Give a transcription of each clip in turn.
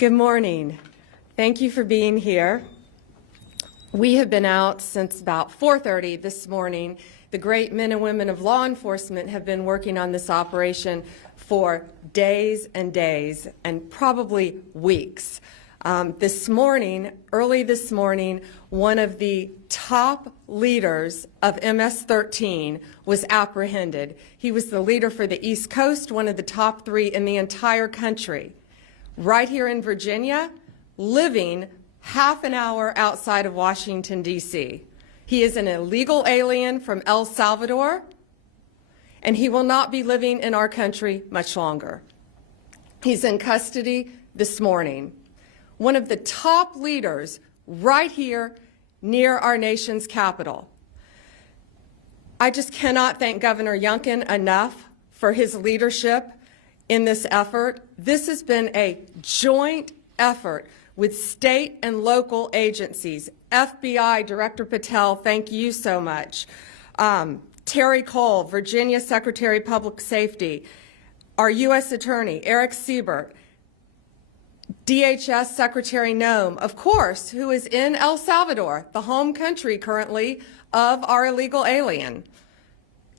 Good morning. Thank you for being here. We have been out since about 4:30 this morning. The great men and women of law enforcement have been working on this operation for days and days, and probably weeks. Early this morning, one of the top leaders of MS-13 was apprehended. He was the leader for the East Coast, one of the top 3 in the entire country. Right here in Virginia, living half an hour outside of Washington, D.C. He is an illegal alien from El Salvador, and he will not be living in our country much longer. He's in custody this morning. One of the top leaders right here near our nation's capital. I just cannot thank Governor Youngkin enough for his leadership in this effort. This has been a joint effort with state and local agencies. FBI Director Patel, thank you so much. Terry Cole, Virginia Secretary of Public Safety, our U.S. Attorney, Eric Siebert, DHS Secretary Noem, of course, who is in El Salvador, the home country currently of our illegal alien.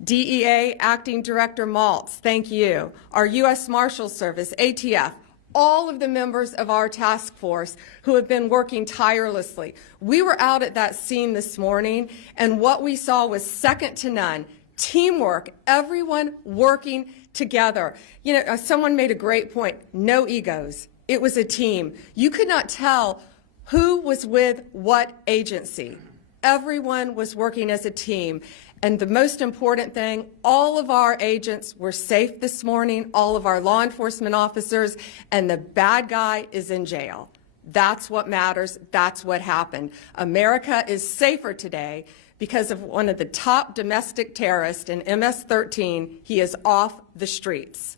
DEA Acting Director Maltz, thank you. Our U.S. Marshals Service, ATF, all of the members of our task force who have been working tirelessly. We were out at that scene this morning, and what we saw was second to none. Teamwork, everyone working together. You know, someone made a great point, no egos. It was a team. You could not tell who was with what agency. Everyone was working as a team. And the most important thing, all of our agents were safe this morning, all of our law enforcement officers, and the bad guy is in jail. That's what matters. That's what happened. America is safer today because of one of the top domestic terrorists in MS-13. He is off the streets.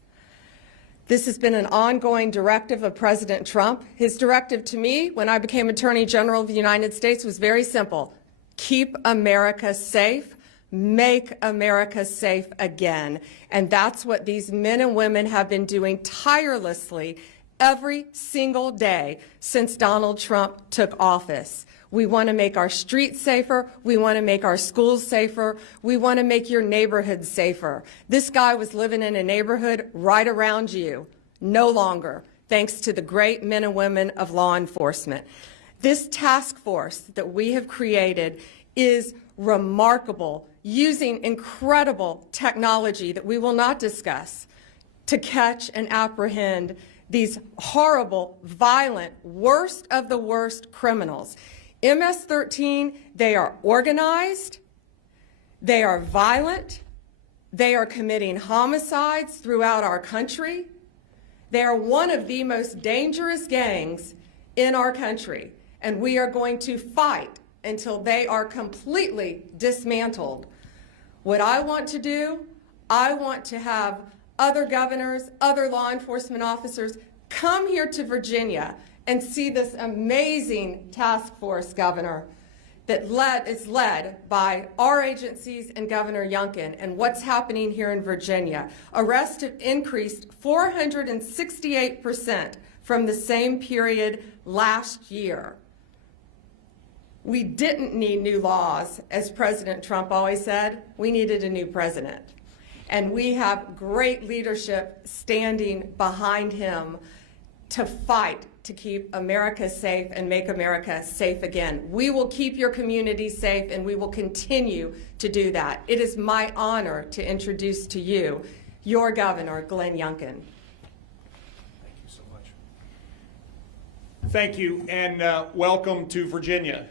This has been an ongoing directive of President Trump. His directive to me when I became Attorney General of the United States was very simple. Keep America safe. Make America safe again. And that's what these men and women have been doing tirelessly every single day since Donald Trump took office. We want to make our streets safer. We want to make our schools safer. We want to make your neighborhood safer. This guy was living in a neighborhood right around you. No longer, thanks to the great men and women of law enforcement. This task force that we have created is remarkable, using incredible technology that we will not discuss to catch and apprehend these horrible, violent, worst of the worst criminals. MS-13, they are organized, they are violent, they are committing homicides throughout our country. They are one of the most dangerous gangs in our country, and we are going to fight until they are completely dismantled. What I want to do, I want to have other governors, other law enforcement officers come here to Virginia and see this amazing task force, Governor, that is led by our agencies and Governor Youngkin. And what's happening here in Virginia? Arrests have increased 468% from the same period last year. We didn't need new laws, as President Trump always said. We needed a new president. And we have great leadership standing behind him to fight to keep America safe and make America safe again. We will keep your community safe, and we will continue to do that. It is my honor to introduce to you your Governor, Glenn Youngkin. Thank you so much. Thank you, and welcome to Virginia.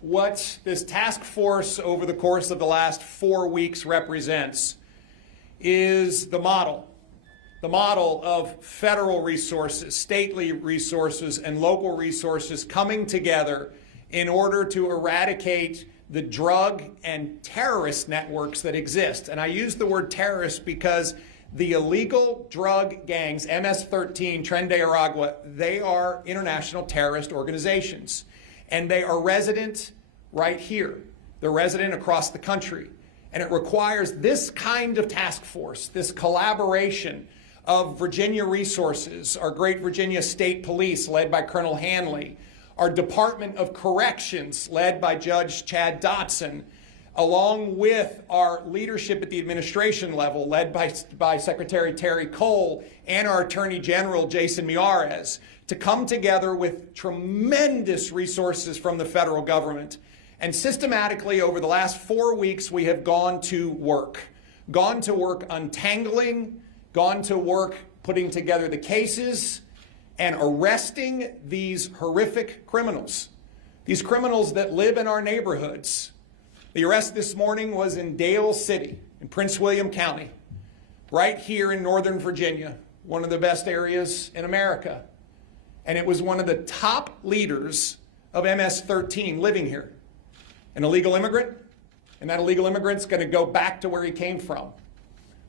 What this task force over the course of the last 4 weeks represents is the model of federal resources, stately resources, and local resources coming together in order to eradicate the drug and terrorist networks that exist. And I use the word terrorist because the illegal drug gangs, MS-13, Tren de Aragua, they are international terrorist organizations. And they are resident right here. They're resident across the country. And it requires this kind of task force, this collaboration of Virginia Resources, our great Virginia State Police led by Colonel Hanley, our Department of Corrections led by Judge Chad Dotson, along with our leadership at the administration level led by Secretary Terry Cole and our Attorney General Jason Miyares, to come together with tremendous resources from the federal government. And systematically over the last 4 weeks, we have gone to work untangling, gone to work putting together the cases and arresting these horrific criminals, these criminals that live in our neighborhoods. The arrest this morning was in Dale City in Prince William County, right here in Northern Virginia, one of the best areas in America. And it was one of the top leaders of MS-13 living here, an illegal immigrant, and that illegal immigrant's going to go back to where he came from.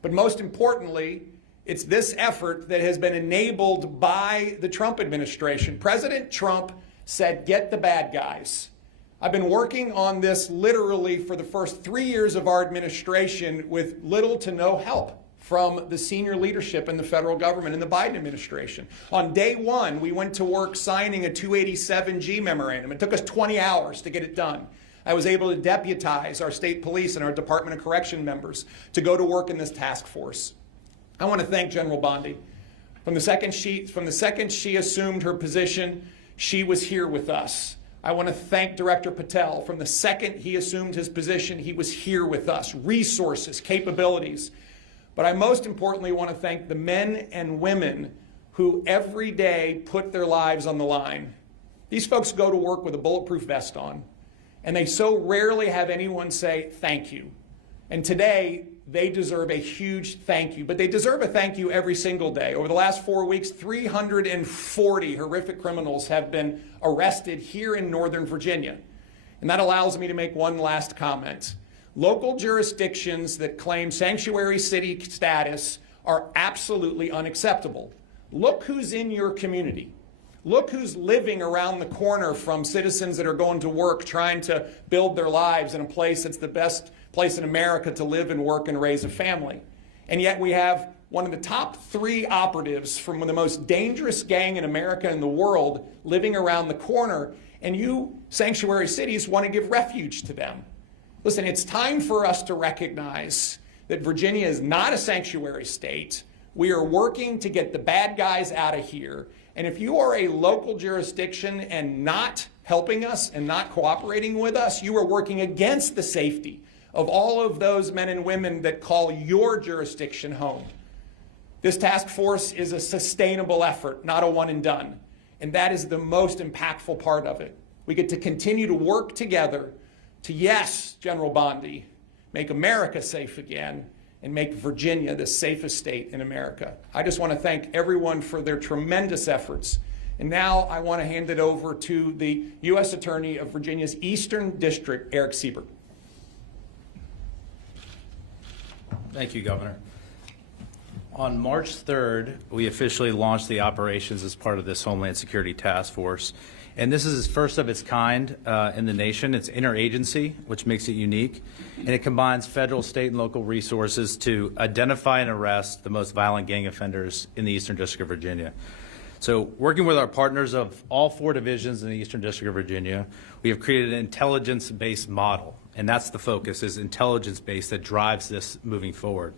But most importantly, it's this effort that has been enabled by the Trump administration. President Trump said, get the bad guys. I've been working on this literally for the first 3 years of our administration with little to no help from the senior leadership in the federal government and the Biden administration. On day one, we went to work signing a 287G memorandum. It took us 20 hours to get it done. I was able to deputize our state police and our Department of Correction members to go to work in this task force. I want to thank General Bondi. From the second she assumed her position, she was here with us. I want to thank Director Patel. From the second he assumed his position, he was here with us. Resources, capabilities. But I most importantly want to thank the men and women who every day put their lives on the line. These folks go to work with a bulletproof vest on, and they so rarely have anyone say thank you. And today, they deserve a huge thank you, but they deserve a thank you every single day. Over the last 4 weeks, 340 horrific criminals have been arrested here in Northern Virginia. And that allows me to make one last comment. Local jurisdictions that claim sanctuary city status are absolutely unacceptable. Look who's in your community. Look who's living around the corner from citizens that are going to work trying to build their lives in a place that's the best place in America to live and work and raise a family. And yet we have one of the top 3 operatives from the most dangerous gang in America and the world living around the corner, and you sanctuary cities want to give refuge to them. Listen, it's time for us to recognize that Virginia is not a sanctuary state. We are working to get the bad guys out of here. And if you are a local jurisdiction and not helping us and not cooperating with us, you are working against the safety of all of those men and women that call your jurisdiction home. This task force is a sustainable effort, not a one and done. And that is the most impactful part of it. We get to continue to work together to, yes, General Bondi, make America safe again, and make Virginia the safest state in America. I just want to thank everyone for their tremendous efforts. And now I want to hand it over to the U.S. Attorney of Virginia's Eastern District, Eric Siebert. Thank you, Governor. On March 3rd, we officially launched the operations as part of this Homeland Security Task Force. And this is first of its kind in the nation. It's interagency, which makes it unique. And it combines federal, state, and local resources to identify and arrest the most violent gang offenders in the Eastern District of Virginia. So working with our partners of all 4 divisions in the Eastern District of Virginia, we have created an intelligence-based model. And that's the focus, is intelligence-based, that drives this moving forward.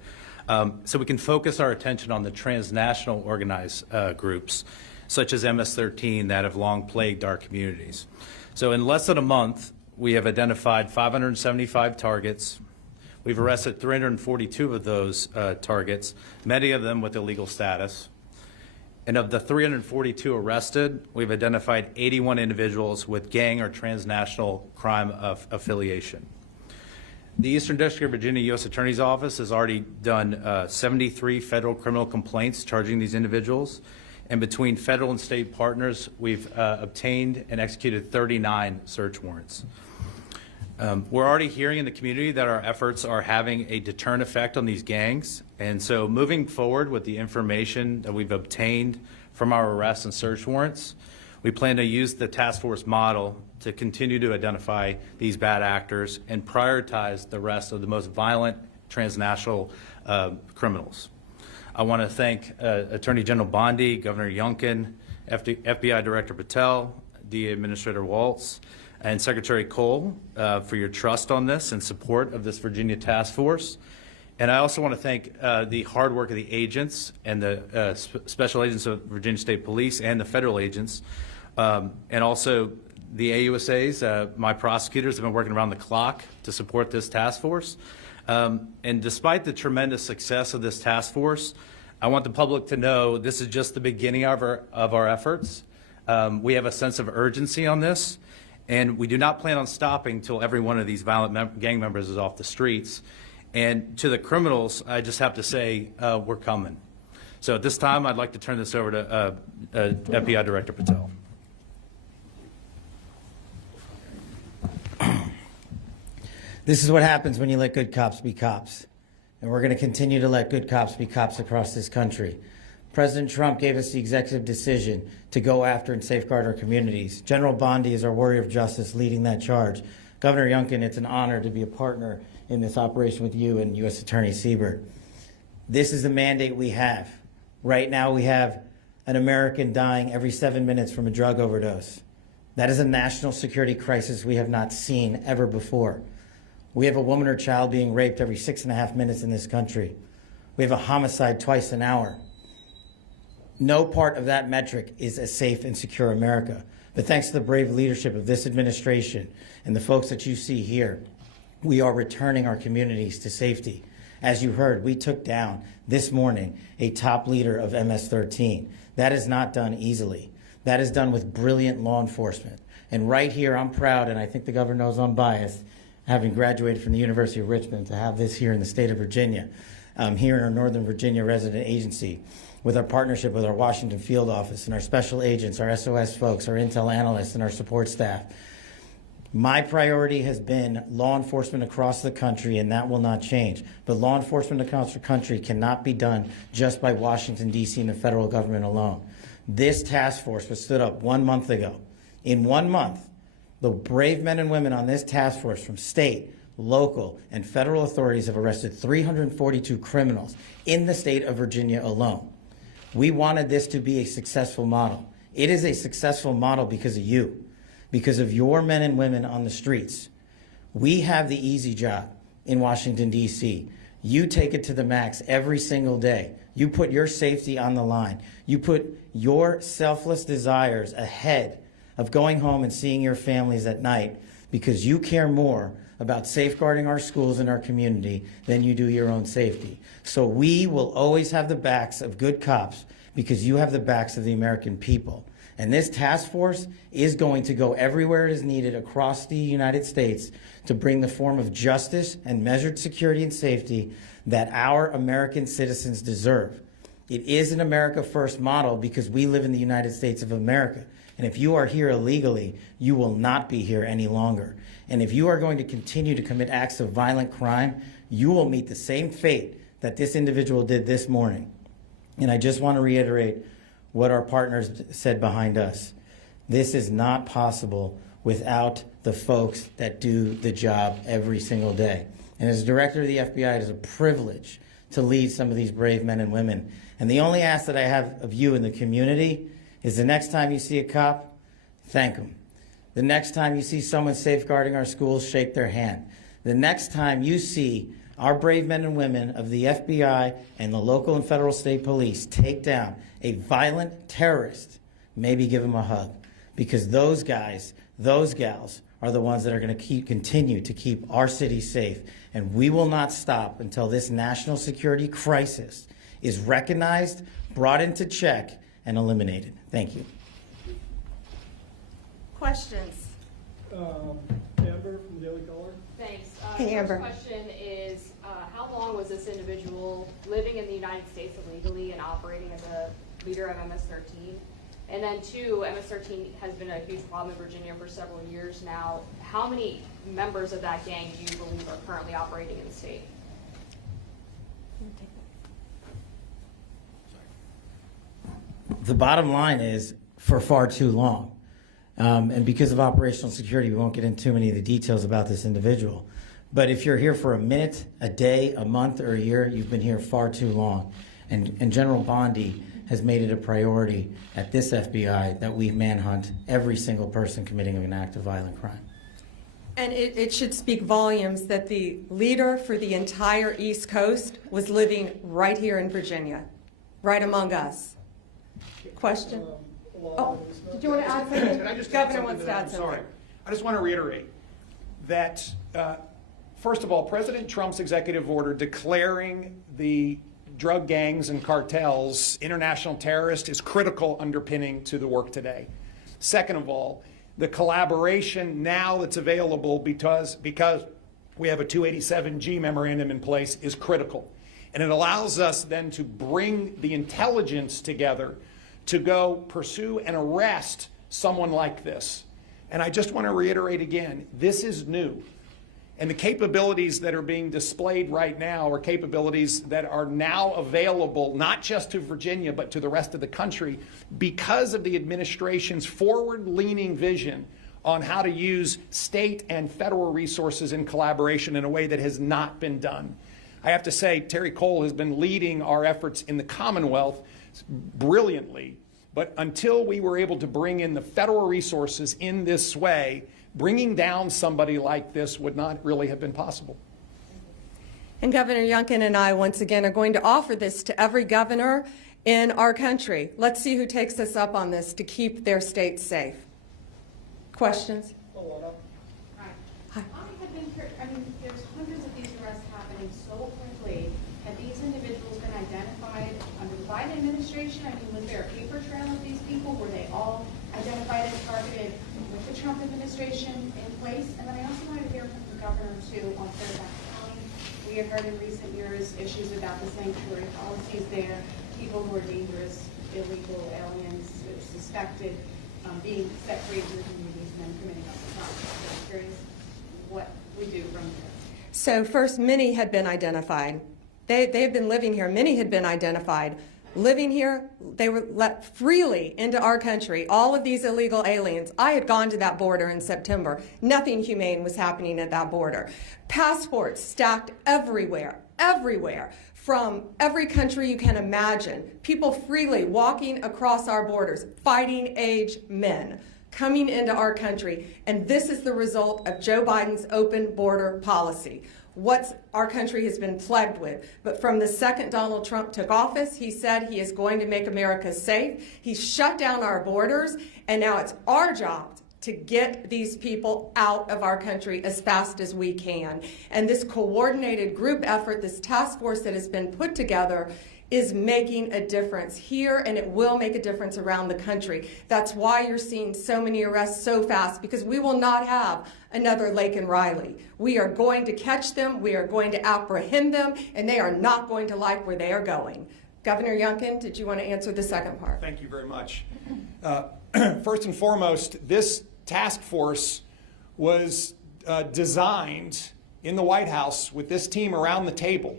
So we can focus our attention on the transnational organized groups, such as MS-13, that have long plagued our communities. So in less than a month, we have identified 575 targets. We've arrested 342 of those targets, many of them with illegal status. And of the 342 arrested, we've identified 81 individuals with gang or transnational crime affiliation. The Eastern District of Virginia U.S. Attorney's Office has already done 73 federal criminal complaints charging these individuals. And between federal and state partners, we've obtained and executed 39 search warrants. We're already hearing in the community that our efforts are having a deterrent effect on these gangs. And so moving forward with the information that we've obtained from our arrests and search warrants, we plan to use the task force model to continue to identify these bad actors and prioritize the rest of the most violent transnational criminals. I want to thank Attorney General Bondi, Governor Youngkin, FBI Director Patel, DA Administrator Waltz, and Secretary Cole for your trust on this and support of this Virginia task force. And I also want to thank the hard work of the agents and the special agents of Virginia State Police and the federal agents, and also the AUSAs. My prosecutors have been working around the clock to support this task force. And despite the tremendous success of this task force, I want the public to know this is just the beginning of our efforts. We have a sense of urgency on this, and we do not plan on stopping until every one of these violent gang members is off the streets. And to the criminals, I just have to say, we're coming. So at this time, I'd like to turn this over to FBI Director Patel. This is what happens when you let good cops be cops. And we're going to continue to let good cops be cops across this country. President Trump gave us the executive decision to go after and safeguard our communities. General Bondi is our warrior of justice leading that charge. Governor Youngkin, it's an honor to be a partner in this operation with you and U.S. Attorney Siebert. This is the mandate we have. Right now we have an American dying every 7 minutes from a drug overdose. That is a national security crisis we have not seen ever before. We have a woman or child being raped every 6.5 minutes in this country. We have a homicide twice an hour. No part of that metric is a safe and secure America. But thanks to the brave leadership of this administration and the folks that you see here, we are returning our communities to safety. As you heard, we took down this morning a top leader of MS-13. That is not done easily. That is done with brilliant law enforcement. And right here, I'm proud, and I think the governor knows I'm biased, having graduated from the University of Richmond, to have this here in the state of Virginia, here in our Northern Virginia resident agency, with our partnership with our Washington field office and our special agents, our SOS folks, our intel analysts, and our support staff. My priority has been law enforcement across the country, and that will not change. But law enforcement across the country cannot be done just by Washington, D.C. and the federal government alone. This task force was stood up 1 month ago. In 1 month, the brave men and women on this task force from state, local, and federal authorities have arrested 342 criminals in the state of Virginia alone. We wanted this to be a successful model. It is a successful model because of you, because of your men and women on the streets. We have the easy job in Washington, D.C. You take it to the max every single day. You put your safety on the line. You put your selfless desires ahead of going home and seeing your families at night because you care more about safeguarding our schools and our community than you do your own safety. So we will always have the backs of good cops because you have the backs of the American people. And this task force is going to go everywhere it is needed across the United States to bring the form of justice and measured security and safety that our American citizens deserve. It is an America First model because we live in the United States of America. And if you are here illegally, you will not be here any longer. And if you are going to continue to commit acts of violent crime, you will meet the same fate that this individual did this morning. And I just want to reiterate what our partners said behind us. This is not possible without the folks that do the job every single day. And as director of the FBI, it is a privilege to lead some of these brave men and women. And the only ask that I have of you in the community is the next time you see a cop, thank them. The next time you see someone safeguarding our schools, shake their hand. The next time you see our brave men and women of the FBI and the local and federal state police take down a violent terrorist, maybe give them a hug. Because those guys, those gals, are the ones that are going to continue to keep our city safe. And we will not stop until this national security crisis is recognized, brought into check, and eliminated. Thank you. Questions? Amber from the Daily Caller. Thanks. Hey, Amber. First question is, how long was this individual living in the United States illegally and operating as a leader of MS-13? And then two, MS-13 has been a huge problem in Virginia for several years now. How many members of that gang do you believe are currently operating in the state? The bottom line is for far too long. And because of operational security, we won't get into too many of the details about this individual. But if you're here for a minute, a day, a month, or a year, you've been here far too long. And General Bondi has made it a priority at this FBI that we manhunt every single person committing an act of violent crime. And it should speak volumes that the leader for the entire East Coast was living right here in Virginia, right among us. Question? Oh, did you want to add something? Can I just Governor add wants to that? add I'm something. sorry. I just want to reiterate that, first of all, President Trump's executive order declaring the drug gangs and cartels international terrorists is critical underpinning to the work today. Second of all, the collaboration now that's available because we have a 287G memorandum in place is critical. And it allows us then to bring the intelligence together to go pursue and arrest someone like this. And I just want to reiterate again, this is new. And the capabilities that are being displayed right now are capabilities that are now available not just to Virginia but to the rest of the country because of the administration's forward-leaning vision on how to use state and federal resources in collaboration in a way that has not been done. I have to say, Terry Cole has been leading our efforts in the Commonwealth brilliantly, but until we were able to bring in the federal resources in this way, bringing down somebody like this would not really have been possible. And Governor Youngkin and I, once again, are going to offer this to every governor in our country. Let's see who takes us up on this to keep their states safe. Questions? Hi. I have been, there's hundreds of these arrests happening so quickly. Have these individuals been identified under the Biden administration? I mean, was there a paper trail of these people? Were they all identified and targeted with the Trump administration in place? And then I also wanted to hear from the governor, too, on Fairfax County. We have heard in recent years issues about the sanctuary policies there, people who are dangerous, illegal aliens, suspected being set free from the communities and then committing other crimes. So I'm curious what we do from there. So first, many had been identified. They had been living here. Many had been identified. Living here, they were let freely into our country. All of these illegal aliens. I had gone to that border in September. Nothing humane was happening at that border. Passports stacked everywhere, everywhere. From every country you can imagine. People freely walking across our borders, fighting age men coming into our country. And this is the result of Joe Biden's open border policy. What our country has been plagued with. But from the second Donald Trump took office, he said he is going to make America safe. He shut down our borders, and now it's our job to get these people out of our country as fast as we can. And this coordinated group effort, this task force that has been put together, is making a difference here, and it will make a difference around the country. That's why you're seeing so many arrests so fast, because we will not have another Lake and Riley. We are going to catch them, we are going to apprehend them, and they are not going to like where they are going. Governor Youngkin, did you want to answer the second part? Thank you very much. First and foremost, this task force was designed in the White House with this team around the table.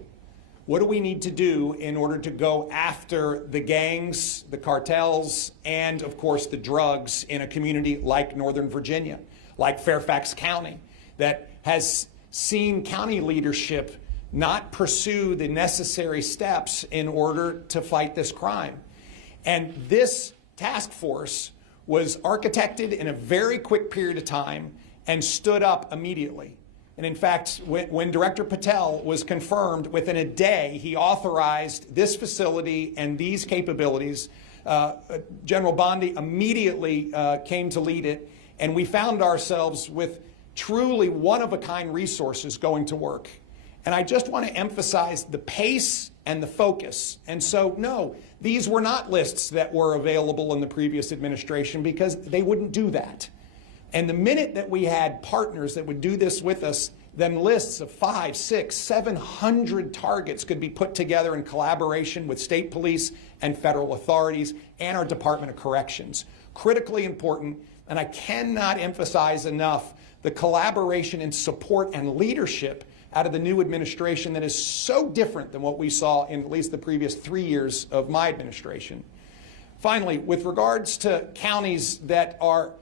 What do we need to do in order to go after the gangs, the cartels, and of course the drugs in a community like Northern Virginia, like Fairfax County, that has seen county leadership not pursue the necessary steps in order to fight this crime. And this task force was architected in a very quick period of time and stood up immediately. And in fact, when Director Patel was confirmed, within a day, he authorized this facility and these capabilities. General Bondi immediately came to lead it, and we found ourselves with truly one-of-a-kind resources going to work. And I just want to emphasize the pace and the focus. And so, no, these were not lists that were available in the previous administration because they wouldn't do that. And the minute that we had partners that would do this with us, then lists of 500, 600, 700 targets could be put together in collaboration with state police and federal authorities and our Department of Corrections. Critically important, and I cannot emphasize enough the collaboration and support and leadership out of the new administration that is so different than what we saw in at least the previous 3 years of my administration. Finally, with regards to counties that are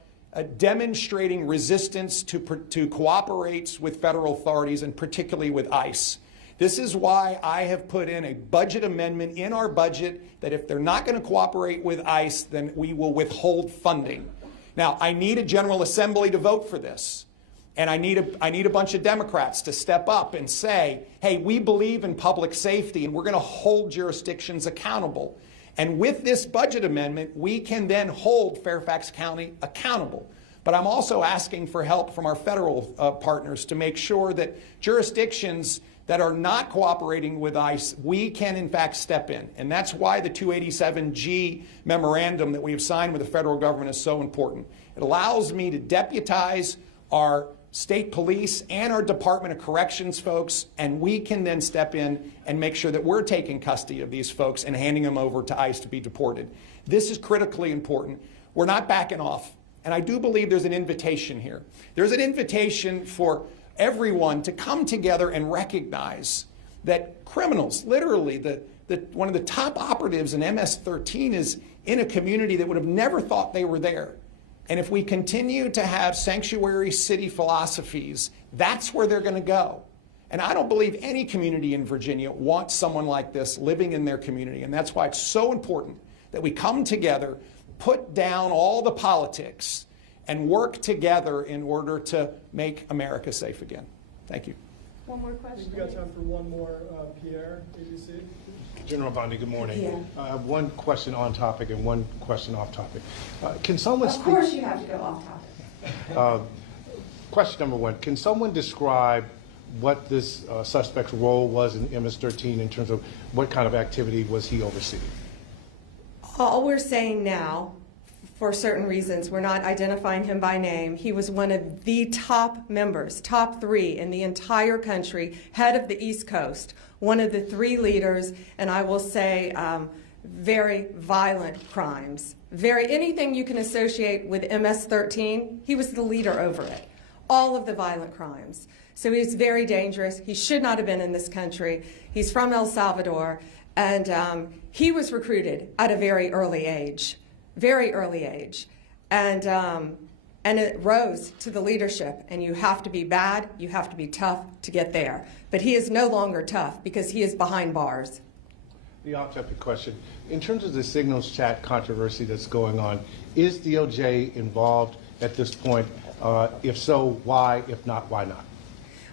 demonstrating resistance to cooperate with federal authorities and particularly with ICE, This is why I have put in a budget amendment in our budget that if they're not going to cooperate with ICE, then we will withhold funding. Now, I need a General Assembly to vote for this. And I need a bunch of Democrats to step up and say, hey, we believe in public safety and we're going to hold jurisdictions accountable. And with this budget amendment, we can then hold Fairfax County accountable. But I'm also asking for help from our federal partners to make sure that jurisdictions that are not cooperating with ICE, we can in fact step in. And that's why the 287G memorandum that we have signed with the federal government is so important. It allows me to deputize our state police and our Department of Corrections folks, and we can then step in and make sure that we're taking custody of these folks and handing them over to ICE to be deported. This is critically important. We're not backing off, and I do believe there's an invitation here. There's an invitation for everyone to come together and recognize that criminals, literally, one of the top operatives in MS-13 is in a community that would have never thought they were there. And if we continue to have sanctuary city philosophies, that's where they're going to go. And I don't believe any community in Virginia wants someone like this living in their community. And that's why it's so important that we come together, put down all the politics, and work together in order to make America safe again. Thank you. One more question. We've got time for one more. Pierre, ABC. General Bondi, good morning. I have one question on topic and one question off topic. Can someone speak? Of course you have to go off topic. Question number one, can someone describe what this suspect's role was in MS-13 in terms of what kind of activity was he overseeing? All we're saying now, for certain reasons, we're not identifying him by name. He was one of the top members, top 3 in the entire country, head of the East Coast, one of the 3 leaders, and I will say very violent crimes. Anything you can associate with MS-13, he was the leader over it. All of the violent crimes. So he's very dangerous. He should not have been in this country. He's from El Salvador, and he was recruited at a very early age. Very early age, and it rose to the leadership, and you have to be bad, you have to be tough to get there. But he is no longer tough because he is behind bars. The off-topic question, in terms of the signals chat controversy that's going on, is DOJ involved at this point? If so, why? If not, why not?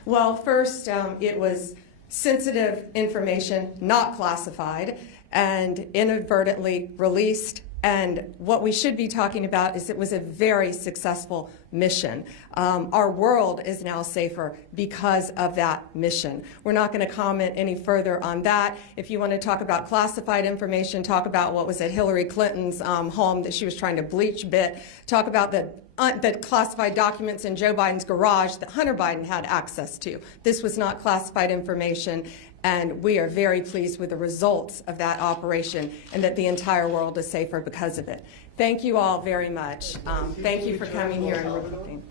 Well, first, it was sensitive information, not classified, and inadvertently released. And what we should be talking about is it was a very successful mission. Our world is now safer because of that mission. We're not going to comment any further on that. If you want to talk about classified information, talk about what was at Hillary Clinton's home that she was trying to bleach bit, talk about the classified documents in Joe Biden's garage that Hunter Biden had access to. This was not classified information. And we are very pleased with the results of that operation and that the entire world is safer because of it. Thank you all very much. Thank you for coming here and reporting.